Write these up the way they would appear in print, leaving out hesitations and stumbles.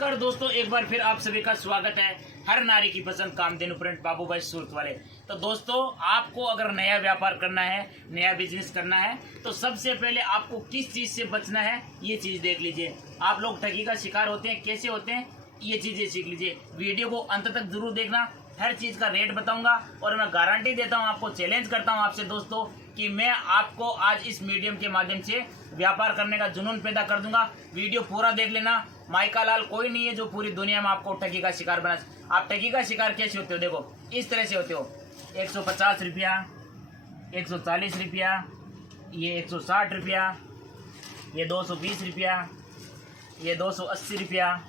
कर दोस्तों, एक बार फिर आप सभी का स्वागत है हर नारी की पसंद कामधेनु प्रिंट बाबू भाई सूरत वाले। तो दोस्तों, आपको अगर नया व्यापार करना है, नया बिजनेस करना है, तो सबसे पहले आपको किस चीज़ से बचना है ये चीज़ देख लीजिए। आप लोग ठगी का शिकार होते हैं, कैसे होते हैं ये चीज़ें सीख लीजिए। वीडियो को अंत तक जरूर देखना, हर चीज़ का रेट बताऊंगा और मैं गारंटी देता हूं, आपको चैलेंज करता हूं आपसे दोस्तों कि मैं आपको आज इस मीडियम के माध्यम से व्यापार करने का जुनून पैदा कर दूंगा। वीडियो पूरा देख लेना। माइका लाल कोई नहीं है जो पूरी दुनिया में आपको ठगी का शिकार बना। आप ठगी का शिकार कैसे होते हो, देखो इस तरह से होते हो। 150 रुपया, 140 रुपया, ये 160 रुपया, ये 220 रुपया, ये 280 रुपया,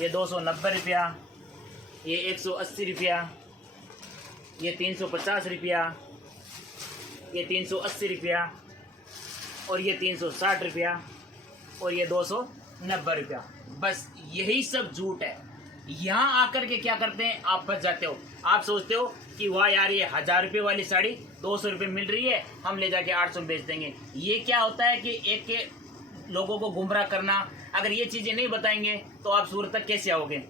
ये 290 रुपया, ये 180 रुपया, ये 350 रुपया, ये 380 रुपया, और ये 360 रुपया, और ये 290 रुपया। बस यही सब झूठ है। यहाँ आकर के क्या करते हैं, आप फंस जाते हो। आप सोचते हो कि वाह यार, ये 1000 रुपये वाली साड़ी 200 रुपये मिल रही है, हम ले जाके 800 में बेच देंगे। ये क्या होता है कि एक के लोगों को गुमराह करना। अगर ये चीज़ें नहीं बताएंगे तो आप सूरत तक कैसे आओगे?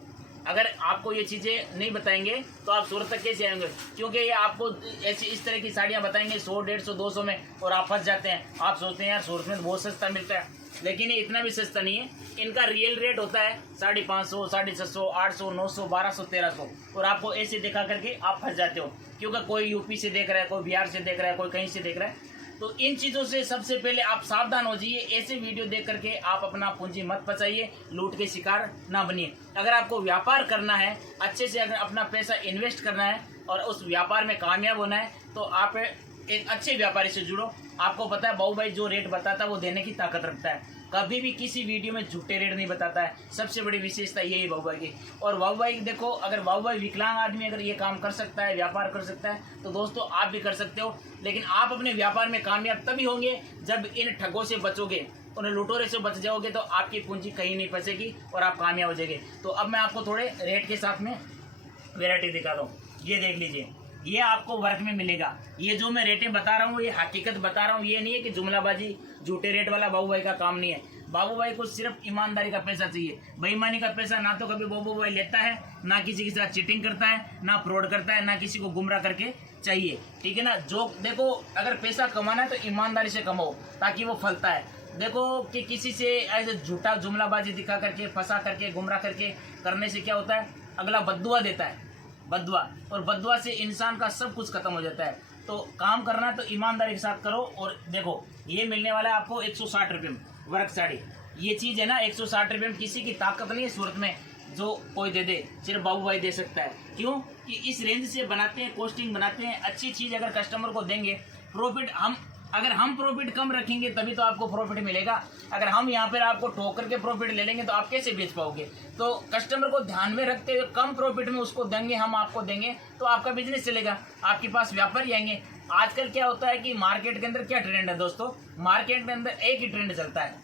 अगर आपको ये चीज़ें नहीं बताएंगे तो आप सूरत तक कैसे आएंगे? क्योंकि ये आपको ऐसी इस तरह की साड़ियाँ बताएंगे 100, 150, 200 में, और आप फंस जाते हैं। आप सोचते हैं यार सूरत में तो बहुत सस्ता मिलता है, लेकिन ये इतना भी सस्ता नहीं है। इनका रियल रेट होता है 550, 650, 800, 900, 1200, 1300, और आपको ऐसे दिखा करके आप फंस जाते हो। क्योंकि कोई यूपी से देख रहा है, कोई बिहार से देख रहा है, कोई कहीं से देख रहा है। तो इन चीज़ों से सबसे पहले आप सावधान हो जाइए। ऐसे वीडियो देख करके आप अपना पूंजी मत फंसाइए, लूट के शिकार ना बनिए। अगर आपको व्यापार करना है, अच्छे से अगर अपना पैसा इन्वेस्ट करना है और उस व्यापार में कामयाब होना है, तो आप एक अच्छे व्यापारी से जुड़ो। आपको पता है बाबू भाई जो रेट बताता है वो देने की ताकत रखता है। कभी भी किसी वीडियो में झूठे रेट नहीं बताता है। सबसे बड़ी विशेषता यही बाबू भाई की। और बाबू भाई देखो, अगर बाबू भाई विकलांग आदमी अगर ये काम कर सकता है, व्यापार कर सकता है, तो दोस्तों आप भी कर सकते हो। लेकिन आप अपने व्यापार में कामयाब तभी होंगे जब इन ठगों से बचोगे, उन लुटोरे से बच जाओगे, तो आपकी पूंजी कहीं नहीं फंसेगी और आप कामयाब हो जाएंगे। तो अब मैं आपको थोड़े रेट के साथ में वेराइटी दिखा दूँ। ये देख लीजिए, ये आपको वर्क में मिलेगा। ये जो मैं रेटें बता रहा हूँ ये हकीकत बता रहा हूँ। ये नहीं है कि जुमलाबाजी झूठे रेट वाला बाबू भाई का काम नहीं है। बाबू भाई को सिर्फ ईमानदारी का पैसा चाहिए। बेईमानी का पैसा ना तो कभी बाबू भाई लेता है, ना किसी के साथ चीटिंग करता है, ना फ्रॉड करता है, ना किसी को गुमराह करके चाहिए। ठीक है ना। जो देखो, अगर पैसा कमाना है तो ईमानदारी से कमाओ ताकि वो फलता है। देखो कि किसी से ऐसे झूठा जुमलाबाजी दिखा करके, फंसा करके, गुमराह करके करने से क्या होता है, अगला बद्दुआ देता है, बद्दुआ, और बद्दुआ से इंसान का सब कुछ खत्म हो जाता है। तो काम करना है तो ईमानदारी के साथ करो। और देखो, ये मिलने वाला है आपको 160 रुपये में वर्क साड़ी। ये चीज़ है ना 160 रुपये में, किसी की ताकत नहीं है सूरत में जो कोई दे दे, सिर्फ बाबू भाई दे सकता है। क्यों कि इस रेंज से बनाते हैं, कॉस्टिंग बनाते हैं। अच्छी चीज़ अगर कस्टमर को देंगे, प्रॉफिट अगर हम प्रॉफिट कम रखेंगे तभी तो आपको प्रॉफिट मिलेगा। अगर हम यहाँ पर आपको ठोकर के प्रॉफिट ले लेंगे तो आप कैसे बेच पाओगे? तो कस्टमर को ध्यान में रखते हुए कम प्रॉफिट में उसको देंगे, हम आपको देंगे, तो आपका बिजनेस चलेगा, आपके पास व्यापारी आएंगे। आजकल क्या होता है कि मार्केट के अंदर क्या ट्रेंड है दोस्तों, मार्केट के अंदर एक ही ट्रेंड चलता है।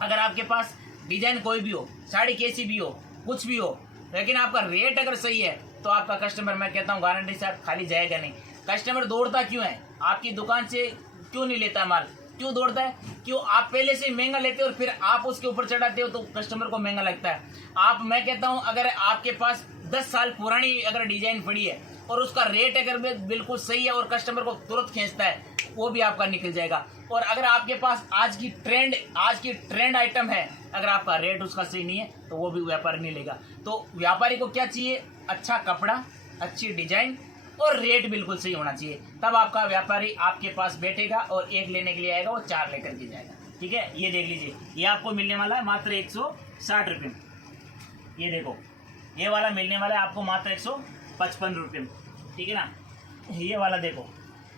अगर आपके पास डिजाइन कोई भी हो, साड़ी कैसी भी हो, कुछ भी हो, लेकिन आपका रेट अगर सही है तो आपका कस्टमर, मैं कहता हूँ गारंटी से, आप खाली जाएगा नहीं। कस्टमर दौड़ता क्यों है? आपकी दुकान से क्यों नहीं लेता माल? क्यों दौड़ता है? क्यों? आप पहले से महंगा लेते हो और फिर आप उसके ऊपर चढ़ाते हो तो कस्टमर को महंगा लगता है। मैं कहता हूं, अगर आपके पास 10 साल पुरानी अगर डिजाइन पड़ी है और उसका रेट अगर बिल्कुल सही है और कस्टमर को तुरंत खींचता है, वो भी आपका निकल जाएगा। और अगर आपके पास आज की ट्रेंड आइटम है, अगर आपका रेट उसका सही नहीं है तो वो भी व्यापारी नहीं लेगा। तो व्यापारी को क्या चाहिए? अच्छा कपड़ा, अच्छी डिजाइन और रेट बिल्कुल सही होना चाहिए। तब आपका व्यापारी आपके पास बैठेगा और एक लेने के लिए आएगा, वो 4 लेकर के जाएगा। ठीक है। ये देख लीजिए, ये आपको मिलने वाला है मात्र 160 रुपये में। ये देखो, ये वाला मिलने वाला है आपको मात्र 155 रुपये में। ठीक है ना। ये वाला देखो,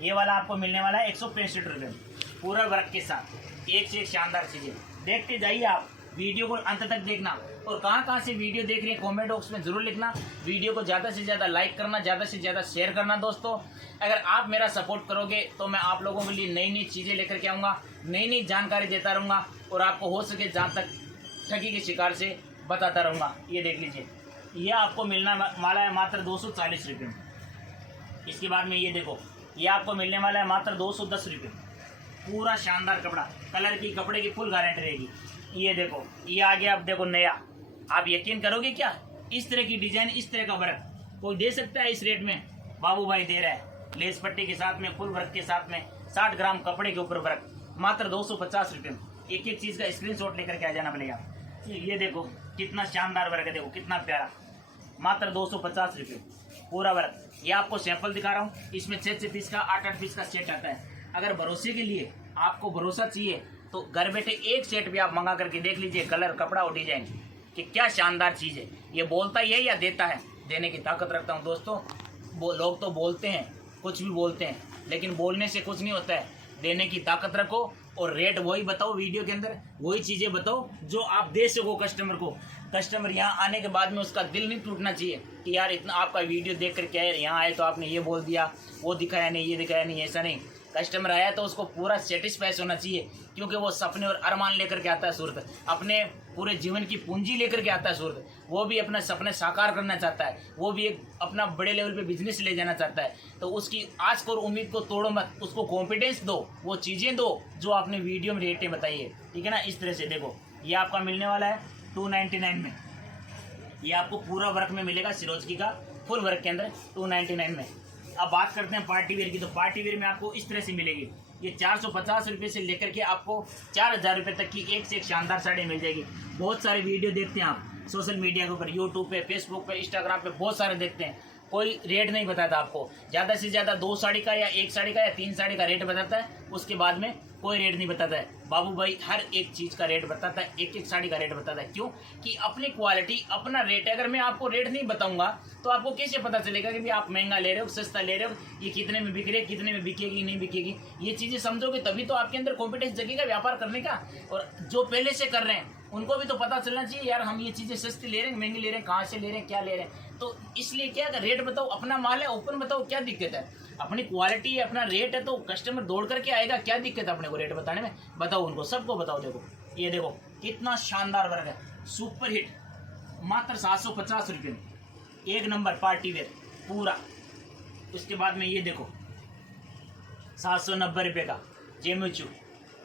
ये वाला आपको मिलने वाला है 165 रुपये में, पूरा वर्क के साथ। एक से एक शानदार चीज़ें देखते जाइए आप, वीडियो को अंत तक देखना। और कहाँ से वीडियो देख रहे हैं कमेंट बॉक्स में जरूर लिखना। वीडियो को ज़्यादा से ज़्यादा लाइक करना, ज़्यादा से ज़्यादा शेयर करना दोस्तों। अगर आप मेरा सपोर्ट करोगे तो मैं आप लोगों के लिए नई नई चीज़ें लेकर के आऊँगा, नई नई जानकारी देता रहूँगा, और आपको हो सके जहाँ तक ठगी के शिकार से बताता रहूँगा। ये देख लीजिए, ये आपको मिलना वाला है मात्र 240 रुपये में। इसके बाद में ये देखो, ये आपको मिलने वाला है मात्र 210 रुपये। पूरा शानदार कपड़ा, कलर की, कपड़े की फुल गारंटी रहेगी। ये देखो, ये आ गया अब देखो नया, आप यकीन करोगे क्या, इस तरह की डिजाइन, इस तरह का वर्क कोई दे सकता है इस रेट में? बाबू भाई दे रहा है, लेस पट्टी के साथ में, फुल वर्क के साथ में, 60 ग्राम कपड़े के ऊपर वर्क, मात्र 250 रुपये में। एक एक चीज का स्क्रीनशॉट लेकर के आ जाना पड़ेगा। ये देखो कितना शानदार वर्क है, देखो कितना प्यारा, मात्र 250 रुपये पूरा वर्क। ये आपको सैंपल दिखा रहा हूँ, इसमें 6 पीस का 8 पीस का सेट आता है। अगर भरोसे के लिए आपको भरोसा चाहिए तो घर बैठे एक सेट भी आप मंगा करके देख लीजिए, कलर, कपड़ा और डिजाइन कि क्या शानदार चीज़ है। ये बोलता ही है या देता है? देने की ताकत रखता हूँ दोस्तों। वो लोग तो बोलते हैं, कुछ भी बोलते हैं, लेकिन बोलने से कुछ नहीं होता है। देने की ताकत रखो और रेट वही बताओ, वीडियो के अंदर वही चीज़ें बताओ जो आप दे सको कस्टमर को। कस्टमर यहाँ आने के बाद में उसका दिल नहीं टूटना चाहिए कि यार इतना आपका वीडियो देख कर क्या है, यहाँ आए तो आपने ये बोल दिया, वो दिखाया नहीं, ये दिखाया नहीं। ऐसा नहीं, कस्टमर आया तो उसको पूरा सेटिस्फाइड होना चाहिए, क्योंकि वो सपने और अरमान लेकर के आता है सूरत, अपने पूरे जीवन की पूंजी लेकर के आता है सूरत। वो भी अपना सपने साकार करना चाहता है, वो भी एक अपना बड़े लेवल पे बिजनेस ले जाना चाहता है। तो उसकी आस और उम्मीद को तोड़ो मत, उसको कॉन्फिडेंस दो, वो चीज़ें दो जो आपने वीडियो में रेटें बताई है, ठीक है ना। इस तरह से देखो, ये आपका मिलने वाला है 299 में। ये आपको पूरा वर्क में मिलेगा, सिरोस्की का फुल वर्क के अंदर 299 में। अब बात करते हैं पार्टी वेयर की, तो पार्टी वेयर में आपको इस तरह से मिलेगी। ये 450 रुपये से लेकर के आपको 4000 रुपये तक की एक से एक शानदार साड़ी मिल जाएगी। बहुत सारे वीडियो देखते हैं आप सोशल मीडिया के ऊपर, यूट्यूब पे, फेसबुक पे, इंस्टाग्राम पे, बहुत सारे देखते हैं। कोई रेट नहीं बताता आपको, ज़्यादा से ज़्यादा 2 साड़ी का या 1 साड़ी का या 3 साड़ी का रेट बताता है, उसके बाद में कोई रेट नहीं बताता है। बाबू भाई हर एक चीज़ का रेट बताता है, एक एक साड़ी का रेट बताता है। क्यों? कि अपनी क्वालिटी, अपना रेट। अगर मैं आपको रेट नहीं बताऊंगा तो आपको कैसे पता चलेगा कि भाई आप महंगा ले रहे हो, सस्ता ले रहे हो, ये कितने में बिक रहे, कितने में बिकेगी, नहीं बिकेगी। ये चीज़ें समझोगे तभी तो आपके अंदर कॉन्फिडेंस जगेगा व्यापार करने का। और जो पहले से कर रहे हैं उनको भी तो पता चलना चाहिए, यार हम ये चीज़ें सस्ती ले रहे हैं, महंगी ले रहे हैं, कहाँ से ले रहे हैं, क्या ले रहे हैं। तो इसलिए क्या, अगर रेट बताओ, अपना माल है, ओपन बताओ, क्या दिक्कत है? अपनी क्वालिटी है, अपना रेट है, तो कस्टमर दौड़ करके आएगा। क्या दिक्कत है अपने को रेट बताने में? बताओ उनको, सबको बताओ। देखो ये देखो कितना शानदार वर्क है, सुपर हिट, मात्र 750 रुपये में, एक नंबर पार्टी वेयर पूरा। उसके बाद में ये देखो 790 रुपये का जेमिचू,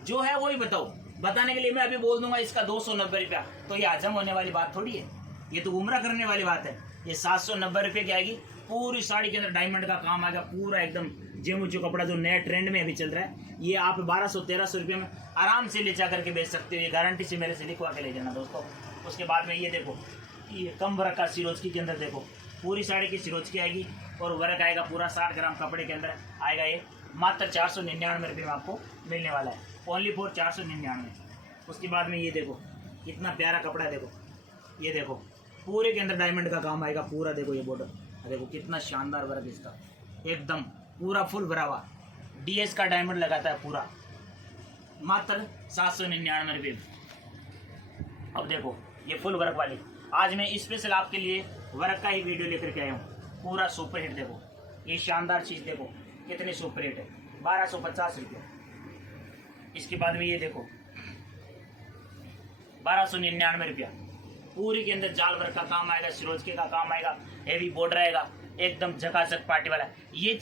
जो है वही बताओ। बताने के लिए मैं अभी बोल दूंगा इसका 290 रुपया, तो ये हजम होने वाली बात थोड़ी है, ये तो उम्र करने वाली बात है। ये 790 रुपये की आएगी, पूरी साड़ी के अंदर डायमंड का काम आएगा, पूरा एकदम जेमुचू कपड़ा जो नया ट्रेंड में अभी चल रहा है। ये आप 1200-1300 रुपये में आराम से ले जा करके बेच सकते हो, ये गारंटी से मेरे से लिखवा के ले जाना दोस्तों। उसके बाद में ये देखो, ये कम वर्क का सिरोस्की के अंदर देखो, पूरी साड़ी की सिरोस्की आएगी और वर्क आएगा पूरा 60 ग्राम कपड़े के अंदर आएगा। ये मात्र 499 रुपये में आपको मिलने वाला है, ओनली फॉर 499। उसके बाद में ये देखो कितना प्यारा कपड़ा है, देखो ये देखो पूरे के अंदर डायमंड का काम आएगा पूरा। देखो ये बॉर्डर, देखो कितना शानदार वर्क इसका, एकदम पूरा फुल भरा हुआ, DS का डायमंड लगाता है पूरा, मात्र 799 रुपये। अब देखो ये फुल वर्क वाली, आज मैं स्पेशल आपके लिए वर्क का ही वीडियो लेकर के आया हूँ, पूरा सुपर हिट। देखो ये शानदार चीज़ देखो कितनी सुपर हिट है, 1250 रुपये। इसके बाद में ये देखो 1299 रुपया, पूरी के अंदर जाल वर्क का काम आएगा, सिरोस्की का काम आएगा, हेवी बॉर्डर आएगा, एकदम झकाझक पार्टी वाला। ये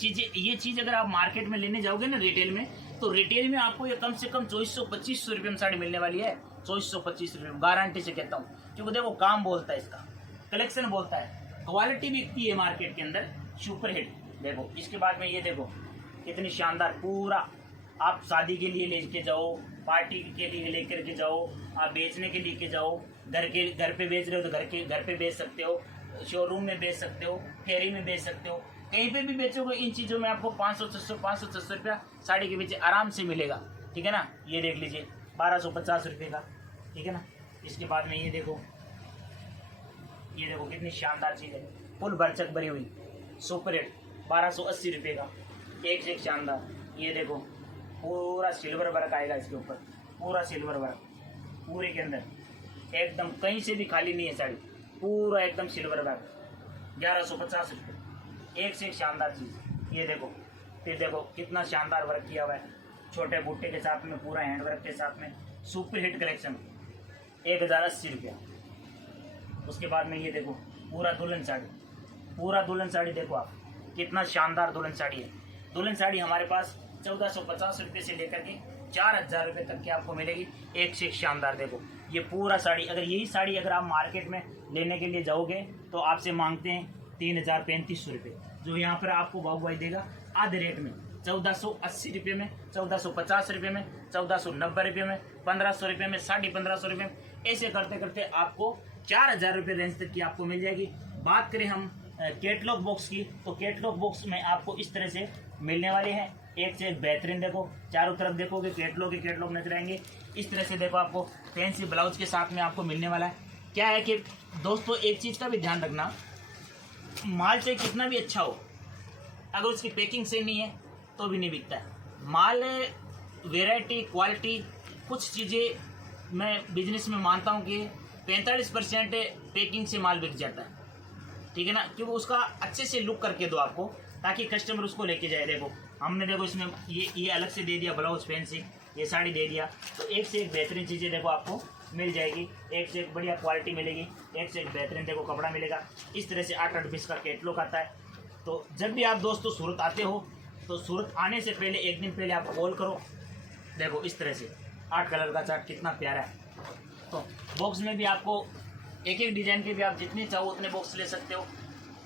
चीज़ अगर आप मार्केट में लेने जाओगे ना रिटेल में, तो रिटेल में आपको ये कम से कम 2400-2500 रुपये में साड़ी मिलने वाली है। 2400-2500 रुपये गारंटी से कहता हूँ, क्योंकि देखो काम बोलता है, इसका कलेक्शन बोलता है, क्वालिटी बिकती है मार्केट के अंदर, सुपर हिट। देखो इसके बाद में ये देखो कितनी शानदार, पूरा आप शादी के लिए लेके जाओ, पार्टी के लिए लेकर के जाओ, आप बेचने के लिए जाओ, घर पे बेच रहे हो तो घर पे बेच सकते हो, शोरूम में बेच सकते हो, फेरी में बेच सकते हो, कहीं पे भी बेचोगे इन चीज़ों में आपको 500-600 रुपया साड़ी के पीछे आराम से मिलेगा, ठीक है ना। ये देख लीजिए 1250 रुपये का, ठीक है ना। इसके बाद में ये देखो कितनी शानदार चीज़ है, फुल भरचक भरी हुई, सुपर हिट, 1280 रुपये का, एक से एक शानदार। ये देखो पूरा सिल्वर वर्क आएगा इसके ऊपर, पूरा सिल्वर वर्क पूरे के अंदर, एकदम कहीं से भी खाली नहीं है साड़ी, पूरा एकदम सिल्वर वर्क, 1150 रुपये, एक से एक शानदार चीज़। ये देखो फिर देखो कितना शानदार वर्क किया हुआ है, छोटे बूटे के साथ में, पूरा हैंड वर्क के साथ में, सुपर हिट कलेक्शन, 1080 रुपया। उसके बाद में ये देखो पूरा दुल्हन साड़ी देखो आप, कितना शानदार दुल्हन साड़ी है। दुल्हन साड़ी हमारे पास 1450 रुपये से लेकर के 4000 रुपये तक की आपको मिलेगी, एक से एक शानदार। देखो ये पूरा साड़ी, अगर यही साड़ी अगर आप मार्केट में लेने के लिए जाओगे तो आपसे मांगते हैं 3035 रुपये, जो यहाँ पर आपको बाबू भाई देगा आधे रेट में 1480 रुपये में, 1450 रुपये में, 1490 रुपये में, 1500 रुपये में, 1550 रुपये में, ऐसे करते करते आपको 4000 रुपये रेंज तक की आपको मिल जाएगी। बात करें हम कैटलॉग बॉक्स की, तो कैटलॉग बॉक्स में आपको इस तरह से मिलने वाले हैं, एक से एक बेहतरीन। देखो चारों तरफ देखोगे कैटलॉग के कैटलॉग नजर आएंगे। इस तरह से देखो आपको फैंसी ब्लाउज के साथ में आपको मिलने वाला है। क्या है कि दोस्तों एक चीज़ का भी ध्यान रखना, माल चाहे कितना भी अच्छा हो, अगर उसकी पैकिंग सही नहीं है तो भी नहीं बिकता है माल। वेराइटी, क्वालिटी, कुछ चीज़ें मैं बिजनेस में मानता हूँ कि 45% पैकिंग से माल बिक जाता है, ठीक है ना, क्योंकि उसका अच्छे से लुक करके दो आपको, ताकि कस्टमर उसको लेके जाए। देखो हमने देखो इसमें ये अलग से दे दिया ब्लाउज फैंसी, ये साड़ी दे दिया, तो एक से एक बेहतरीन चीज़ें देखो आपको मिल जाएगी, एक से एक बढ़िया क्वालिटी मिलेगी, एक से एक बेहतरीन देखो कपड़ा मिलेगा। इस तरह से 8-8 पीस का कैटलॉग आता है। तो जब भी आप दोस्तों सूरत आते हो तो सूरत आने से पहले एक दिन पहले आप कॉल करो। देखो इस तरह से 8 कलर का चार्ट कितना प्यारा है। तो बॉक्स में भी आपको एक एक डिजाइन के भी आप जितने चाहो उतने बॉक्स ले सकते हो।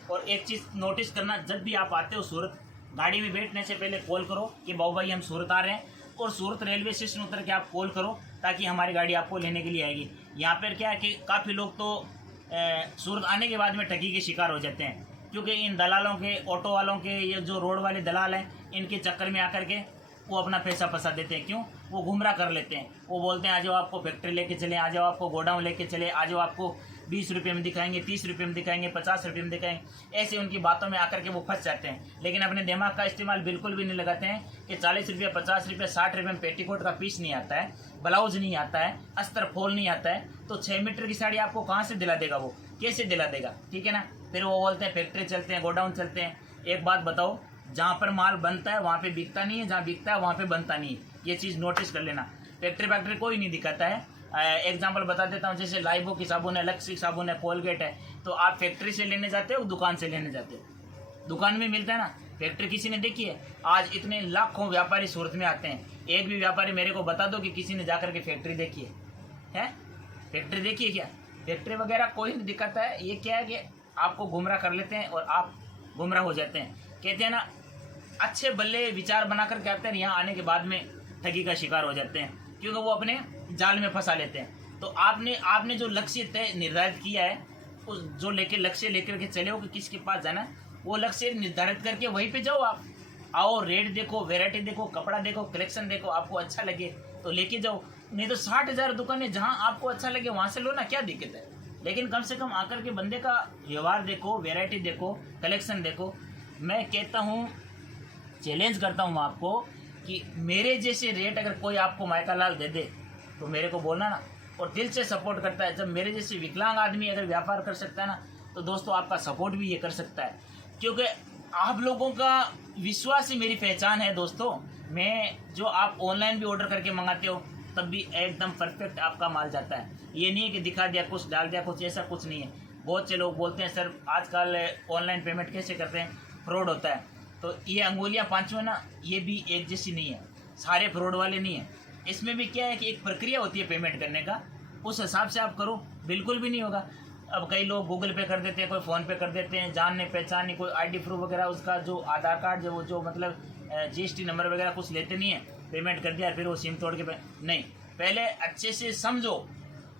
और एक चीज़ नोटिस करना, जब भी आप आते हो सूरत, गाड़ी में बैठने से पहले कॉल करो कि बाबू भाई हम सूरत आ रहे हैं, और सूरत रेलवे स्टेशन उतर के आप कॉल करो, ताकि हमारी गाड़ी आपको लेने के लिए आएगी। यहाँ पर क्या है कि काफ़ी लोग तो सूरत आने के बाद में ठगी के शिकार हो जाते हैं, क्योंकि इन दलालों के, ऑटो वालों के, ये जो रोड वाले दलाल हैं, इनके चक्कर में आकर के वो अपना पैसा फंसा देते हैं। क्यों? वो गुमराह कर लेते हैं। वो बोलते हैं आ जाओ आपको फैक्ट्री लेके चले, आ जाओ आपको गोडाउन लेके चले, आ जाओ आपको 20 रुपये में दिखाएंगे, 30 रुपये में दिखाएंगे, 50 रुपये में दिखाएंगे। ऐसे उनकी बातों में आकर के वो फंस जाते हैं, लेकिन अपने दिमाग का इस्तेमाल बिल्कुल भी नहीं लगाते हैं कि 40 रुपये, 50 रुपये, 60 रुपये में पेटीकोट का पीस नहीं आता है, ब्लाउज नहीं आता है, अस्तर फॉल नहीं आता है, तो 6 मीटर की साड़ी आपको कहाँ से दिला देगा? वो कैसे दिला देगा? ठीक है ना। फिर वो बोलते हैं फैक्ट्री चलते हैं, गोडाउन चलते हैं। एक बात बताओ, जहाँ पर माल बनता है वहाँ पे बिकता नहीं है, जहाँ बिकता है वहाँ पे बनता नहीं है। ये चीज़ नोटिस कर लेना। फैक्ट्री कोई नहीं दिखाता है। एग्जांपल बता देता हूँ, जैसे लाइबो की साबुन है, लक्स की साबुन है, कोलगेट है, तो आप फैक्ट्री से लेने जाते हो, दुकान से लेने जाते हो? दुकान में मिलता है ना। फैक्ट्री किसी ने देखी है? आज इतने लाखों व्यापारी सूरत में आते हैं, एक भी व्यापारी मेरे को बता दो कि किसी ने जाकर के फैक्ट्री देखी है? फैक्ट्री देखी है क्या? फैक्ट्री वगैरह कोई नहीं दिखाता है। ये क्या है कि आपको गुमराह कर लेते हैं और आप गुमराह हो जाते हैं। कहते हैं ना, अच्छे बल्ले विचार बना कर के आते हैं, यहाँ आने के बाद में ठगी का शिकार हो जाते हैं, क्योंकि वो अपने जाल में फंसा लेते हैं। तो आपने जो लक्ष्य तय निर्धारित किया है, उस जो लक्ष्य लेकर के चले हो कि किसके पास जाना है, वो लक्ष्य निर्धारित करके वहीं पे जाओ। आप आओ, रेट देखो, वैरायटी देखो, कपड़ा देखो, कलेक्शन देखो, आपको अच्छा लगे तो लेके जाओ। नहीं तो 60,000 दुकानें, जहाँ आपको अच्छा लगे वहाँ से लो ना, क्या दिक्कत है? लेकिन कम से कम आकर के बंदे का व्यवहार देखो, वैरायटी देखो, कलेक्शन देखो। मैं कहता हूँ, चैलेंज करता हूँ आपको कि मेरे जैसे रेट अगर कोई आपको मायका लाल दे दे तो मेरे को बोलना ना, और दिल से सपोर्ट करता है। जब मेरे जैसे विकलांग आदमी अगर व्यापार कर सकता है ना, तो दोस्तों आपका सपोर्ट भी ये कर सकता है, क्योंकि आप लोगों का विश्वास ही मेरी पहचान है। दोस्तों, मैं जो आप ऑनलाइन भी ऑर्डर करके मंगाते हो, तब भी एकदम परफेक्ट आपका माल जाता है। ये नहीं है कि दिखा दिया कुछ, डाल दिया कुछ, ऐसा कुछ नहीं है। बहुत से लोग बोलते हैं सर आजकल ऑनलाइन पेमेंट कैसे करते हैं, फ्रॉड होता है। तो ये अंगुलियां पांचों ना, ये भी एक जैसी नहीं है, सारे फ्रॉड वाले नहीं है। इसमें भी क्या है कि एक प्रक्रिया होती है पेमेंट करने का, उस हिसाब से आप करो, बिल्कुल भी नहीं होगा। अब कई लोग गूगल पे कर देते हैं, कोई फ़ोन पे कर देते हैं, जानने पहचानने, कोई आईडी प्रूफ वगैरह, उसका जो आधार कार्ड जो मतलब जीएसटी नंबर वगैरह कुछ लेते नहीं है, पेमेंट कर दिया फिर वो सिम तोड़ के नहीं। पहले अच्छे से समझो,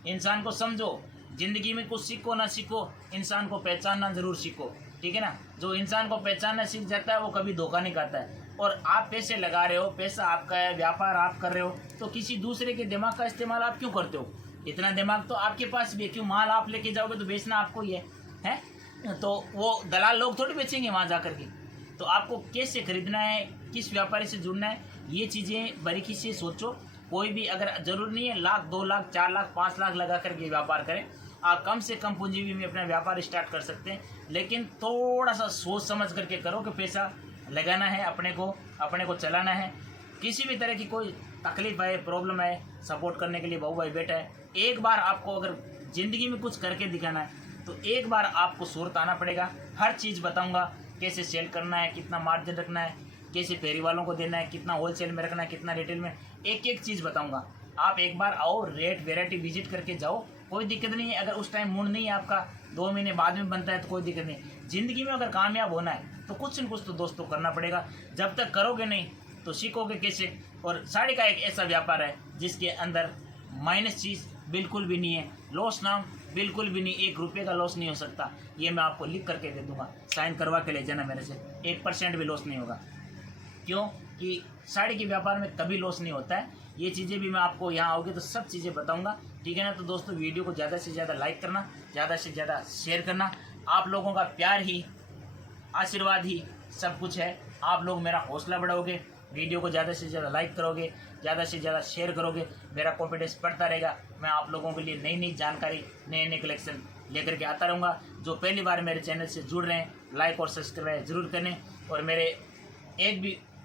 इंसान को समझो, ज़िंदगी में कुछ सीखो ना सीखो, इंसान को पहचानना ज़रूर सीखो, ठीक है ना। जो इंसान को पहचानना सीख जाता है वो कभी धोखा नहीं खाता है। और आप पैसे लगा रहे हो, पैसा आपका है, व्यापार आप कर रहे हो, तो किसी दूसरे के दिमाग का इस्तेमाल आप क्यों करते हो? इतना दिमाग तो आपके पास भी है, क्यों? माल आप लेके जाओगे तो बेचना आपको ही है? तो वो दलाल लोग थोड़ी बेचेंगे वहाँ जा करके। तो आपको कैसे खरीदना है, किस व्यापारी से जुड़ना है, ये चीज़ें बारीकी से सोचो। कोई भी, अगर जरूर नहीं है 1,00,000, 2,00,000, 4,00,000, 5,00,000 लगा करके व्यापार करें, आप कम से कम पूंजी में अपना व्यापार स्टार्ट कर सकते हैं। लेकिन थोड़ा सा सोच समझ करके करो कि पैसा लगाना है, अपने को चलाना है। किसी भी तरह की कोई तकलीफ है, प्रॉब्लम है, सपोर्ट करने के लिए बाबू भाई बैठा है। एक बार आपको अगर ज़िंदगी में कुछ करके दिखाना है तो एक बार आपको सूरत आना पड़ेगा। हर चीज़ बताऊंगा, कैसे सेल करना है, कितना मार्जिन रखना है, कैसे फेरी वालों को देना है, कितना होलसेल में रखना है, कितना रिटेल में, एक एक चीज़ बताऊंगा। आप एक बार आओ, रेट वेराइटी विजिट करके जाओ, कोई दिक्कत नहीं है। अगर उस टाइम मूड नहीं है आपका, 2 महीने बाद में बनता है तो कोई दिक्कत नहीं। ज़िंदगी में अगर कामयाब होना है तो कुछ न कुछ तो दोस्तों करना पड़ेगा। जब तक करोगे नहीं तो सीखोगे कैसे। और साड़ी का एक ऐसा व्यापार है जिसके अंदर माइनस चीज़ बिल्कुल भी नहीं है, लॉस नाम बिल्कुल भी नहीं, 1 रुपये का लॉस नहीं हो सकता। ये मैं आपको लिख करके दे दूंगा, साइन करवा के ले जाना मेरे से, 1% भी लॉस नहीं होगा। क्यों कि साड़ी के व्यापार में कभी लॉस नहीं होता है। ये चीज़ें भी मैं आपको यहाँ आओगे तो सब चीज़ें बताऊंगा, ठीक है ना। तो दोस्तों वीडियो को ज़्यादा से ज़्यादा लाइक करना, ज़्यादा से ज़्यादा शेयर करना। आप लोगों का प्यार ही, आशीर्वाद ही सब कुछ है। आप लोग मेरा हौसला बढ़ाओगे, वीडियो को ज़्यादा से ज़्यादा लाइक करोगे, ज़्यादा से ज़्यादा शेयर करोगे, मेरा कॉन्फिडेंस बढ़ता रहेगा। मैं आप लोगों के लिए नई नई जानकारी, नए नए कलेक्शन लेकर के आता रहूँगा। जो पहली बार मेरे चैनल से जुड़ रहे हैं, लाइक और सब्सक्राइब जरूर करें। और मेरे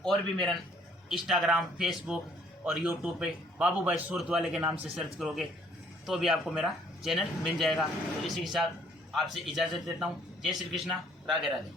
और भी मेरा इंस्टाग्राम, फेसबुक और यूट्यूब पे बाबू भाई सूरत वाले के नाम से सर्च करोगे तो भी आपको मेरा चैनल मिल जाएगा। तो इसी के साथ आपसे इजाज़त लेता हूँ। जय श्री कृष्णा, राधे राधे।